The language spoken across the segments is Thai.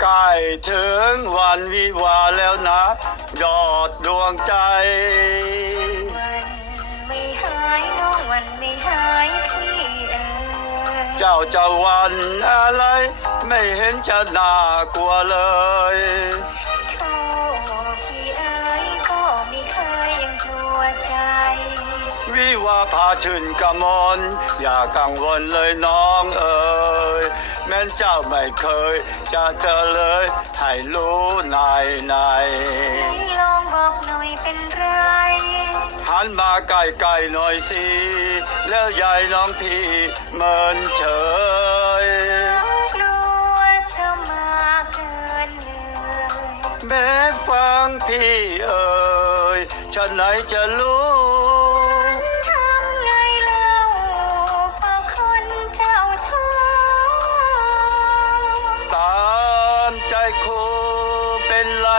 ใกล้ถึงวันวิวาห์แล้วนะ ยอดดวงใจ วันไม่หายน้องวันไม่หายพี่เอ๋ยเจ้าจะหวันอะไร ไม่เห็นจะน่ากลัวเลย โทษพี่เอ๋ยก็ไม่เคยยังกลัวใจ วิวาห์พาชื่นกระมนอย่ากังวลเลยน้องเอ๋ย แม้นเจ้าไม่เคย จะเจอเลยให้รู้ในในให้ลองบอกหน่อยเป็นไรหันมาใกล้ๆหน่อยสิ แล้วยายน้องพี่เมินเฉยน้องกลัวจะมากเกินเลยแม้ฟังพี่เอ่ยฉันไหนจะรู้ เป็นไร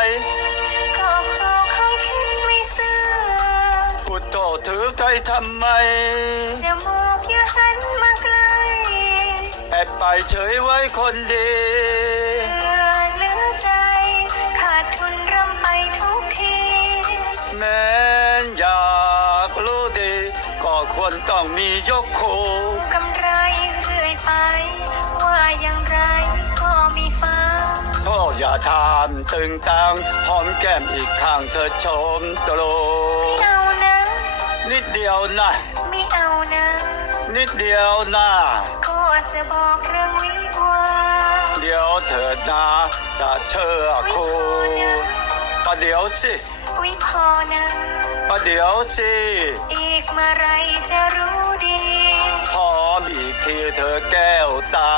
ก็เพราะเขาคิดไม่ซื่อพูดโตถือใจทำไม จมูกอย่าหันมาใกล้แอบไปเฉยไว้คนดีเหลือเหลือใจ ขาดทุนรำไปทุกที แม้นอยากรู้ดี ก็ควรต้องมียกคู่กำไรเรื่อยไป ว่าอย่างไรก็มีฟ้า โทษอย่าทำตึงตังหอมแก้มอีกข้างเธอชมตโลเอานะ นิดเดียวนะ ไม่เอานะ นิดเดียวนะก็จะบอกเรื่องวิวาห์เดี๋ยวเถิดนะจะเชื่อครูประเดี๋ยวสิวิพอนะประเดี๋ยวสิ อีกเมื่อไรจะรู้ดีพร้อมอีกทีเธอแก้วตา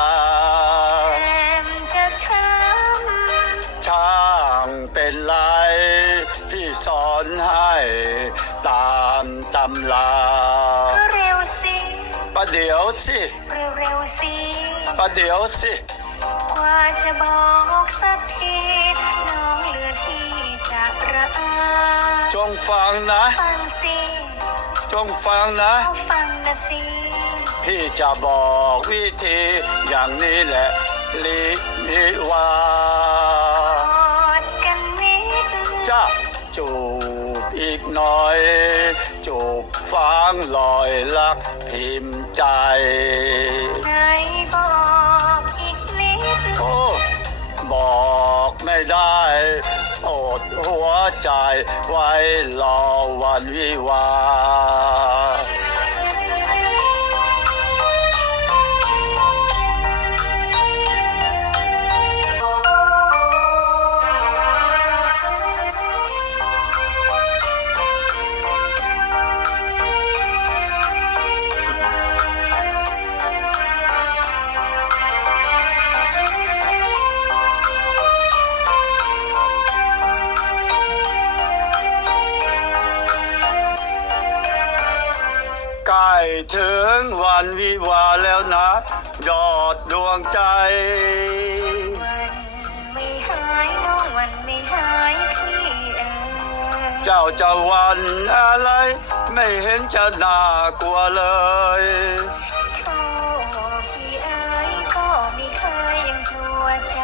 อนให้ตามตำลาำเร็วสิประเดี๋ยวสิเร็วเร็วๆสิประเดี๋ยวสิ กว่าจะบอกสักทีน้องเหลือที่จะระอาจงฟังนะ ฟังสิจงฟังนะ เอาฟังนะสิพี่จะบอกวิธีอย่างนี้แหละลินิวา จูบอีกหน่อย จูบฟังลอยลักพิมพ์ใจ ไงบอกอีกนิดโอ้ บอกไม่ได้อดหัวใจไว้รอวันวิวา ถึงวันวิวาแล้วนะ ยอดดวงใจวันไม่หายน้องวันไม่หายพี่เอ๋ยเจ้าจะหวันอะไร ไม่เห็นจะน่ากลัวเลย โทษพี่เอ๋ยก็ไม่เคยยังกลัวใจ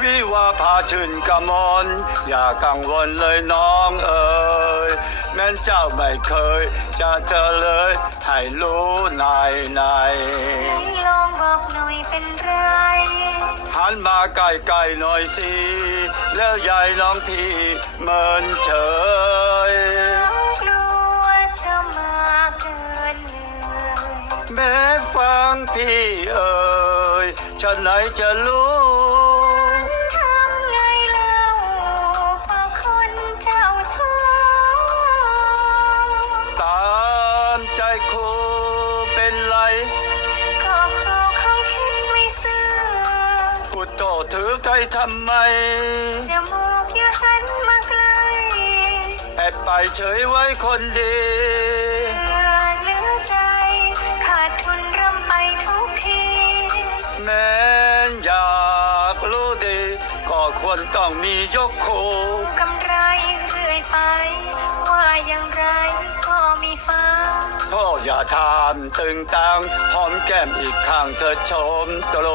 วิวาพาชื่นกระมนอย่ากังวลเลยน้องเอ๋ย แม้นเจ้าไม่เคย จะเจอเลยให้รู้ในในให้ลองบอกหน่อยเป็นไร หันมาใกล้ๆหน่อยสิ แล้วยายน้องพี่เมินเฉยน้องกลัวจะมากเกินเลยแม้ฟังพี่เอ่ยฉันไหนจะรู้ ถือใจทำไมจมูกอย่าหันมาใกล้แอบไปเฉยไว้คนดีเหลือเหลือใจ ขาดทุนรำไปทุกที แม้นอยากรู้ดี ก็ควรต้องมียกคู่กำไรเรื่อยไป ว่าอย่างไรก็มีฟ้าโทษอย่าทำตึงตังหอมแก้มอีกข้างเธอชมตโล